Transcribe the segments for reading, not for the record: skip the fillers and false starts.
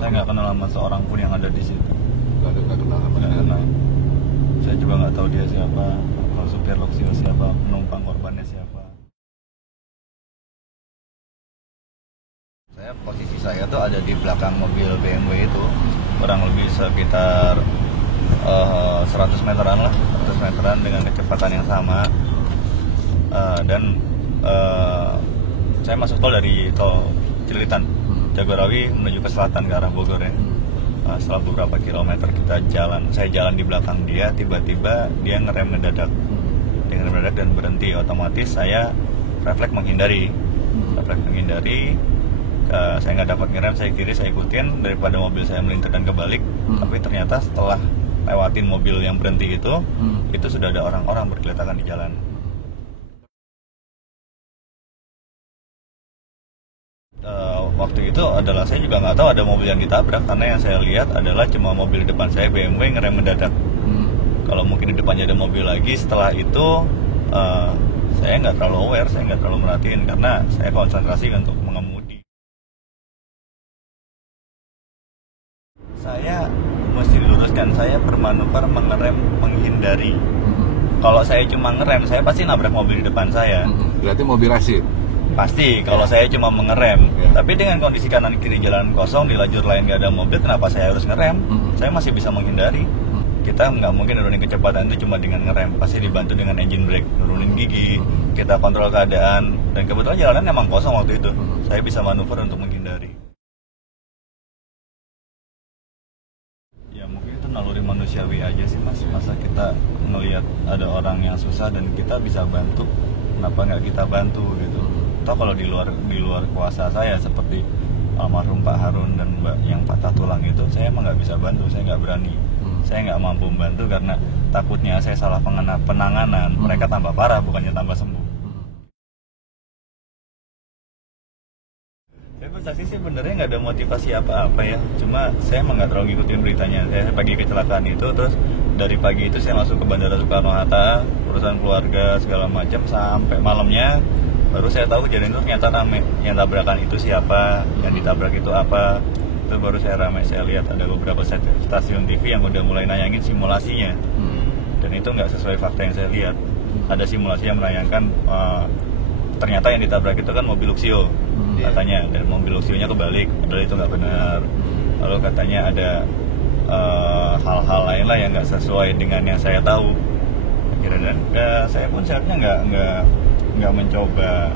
Saya nggak kenal sama seorang pun yang ada di situ. Nggak kenal sama Nggak sekali. kenal. Saya juga nggak tahu dia siapa, kalau supir Luxio siapa, penumpang korbannya siapa. Posisi saya tuh ada di belakang mobil BMW itu, kurang lebih sekitar 100 meteran lah, 100 meteran dengan kecepatan yang sama. Dan saya masuk tol dari tol Cililitan, Jagorawi menuju ke selatan ke arah Bogor ya. Setelah beberapa kilometer saya jalan di belakang dia, tiba-tiba dia ngerem mendadak. Dia ngerem mendadak dan berhenti, otomatis saya refleks menghindari. Saya nggak dapat ngerem, saya kiri, saya ikutin daripada mobil saya melintir dan kebalik. Tapi ternyata setelah lewatin mobil yang berhenti itu sudah ada orang-orang berkeletakan di jalan. Waktu itu adalah saya juga nggak tahu ada mobil yang ditabrak, karena yang saya lihat adalah cuma mobil depan saya BMW ngerem mendadak. Kalau mungkin di depannya ada mobil lagi, setelah itu saya nggak terlalu aware, saya nggak terlalu merhatiin karena saya konsentrasi untuk mengemudi. Saya mesti diluruskan, saya bermanuver mengerem menghindari. Kalau saya cuma ngerem, saya pasti nabrak mobil di depan saya. Berarti mobil Rashid? Pasti, kalau saya cuma mengerem. Tapi dengan kondisi kanan kiri jalan kosong, di lajur lain nggak ada mobil, kenapa saya harus ngerem? Saya masih bisa menghindari. Kita nggak mungkin nurunin kecepatan itu cuma dengan ngerem, pasti dibantu dengan engine brake, nurunin gigi, kita kontrol keadaan. Dan kebetulan jalanan emang kosong waktu itu, saya bisa manuver untuk menghindari. Ya mungkin itu naluri manusiawi aja sih mas, masa kita ngelihat ada orang yang susah dan kita bisa bantu, kenapa nggak kita bantu gitu. Atau kalau di luar kuasa saya seperti almarhum Pak Harun dan Mbak yang patah tulang itu, saya emang nggak bisa bantu, saya nggak berani, saya nggak mampu membantu karena takutnya saya salah penanganan, mereka tambah parah bukannya tambah sembuh. Saya bersaksi sih sebenarnya nggak ada motivasi apa-apa ya, cuma saya emang nggak terlalu ngikutin beritanya. Saya pagi kecelakaan itu, terus dari pagi itu saya masuk ke Bandara Soekarno-Hatta, urusan keluarga segala macam, sampai malamnya baru saya tahu kejadian itu ternyata rame. Yang tabrakan itu siapa, yang ditabrak itu apa, itu baru saya rame. Saya lihat ada beberapa stasiun TV yang udah mulai nayangin simulasinya, dan itu nggak sesuai fakta yang saya lihat. Ada simulasi yang menayangkan ternyata yang ditabrak itu kan mobil Luxio katanya, dan mobil Luxio-nya kebalik, padahal itu nggak benar. Lalu katanya ada hal-hal lain lah yang nggak sesuai dengan yang saya tahu. Dan saya pun seharusnya nggak mencoba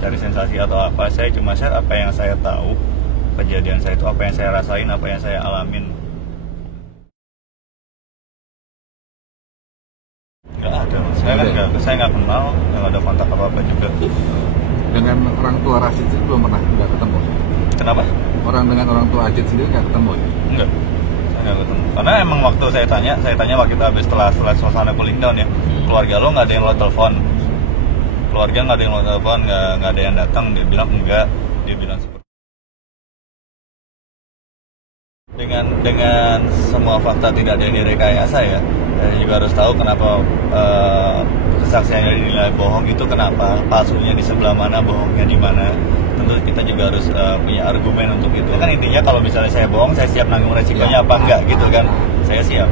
cari sensasi atau apa. Saya cuma share apa yang saya tahu, kejadian saya itu apa yang saya rasain, apa yang saya alamin. Nggak ada, saya nggak kenal, nggak ada kontak apa juga. Dengan orang tua Rashid itu belum pernah nggak ketemu? Kenapa? Dengan orang tua Ajit sendiri nggak ketemu ya? Enggak, saya nggak ketemu. Karena emang waktu saya tanya waktu itu habis setelah suasana cooling down ya, keluarga lo nggak ada yang lo telepon, nggak ada yang datang. Dia bilang enggak, dia bilang seperti dengan semua fakta tidak ada yang direkayasa ya. Saya juga harus tahu kenapa kesaksiannya dinilai bohong itu, kenapa, palsunya di sebelah mana, bohongnya di mana. Tentu kita juga harus punya argumen untuk itu. Kan intinya kalau misalnya saya bohong, saya siap nanggung resikonya apa enggak gitu kan. Saya siap.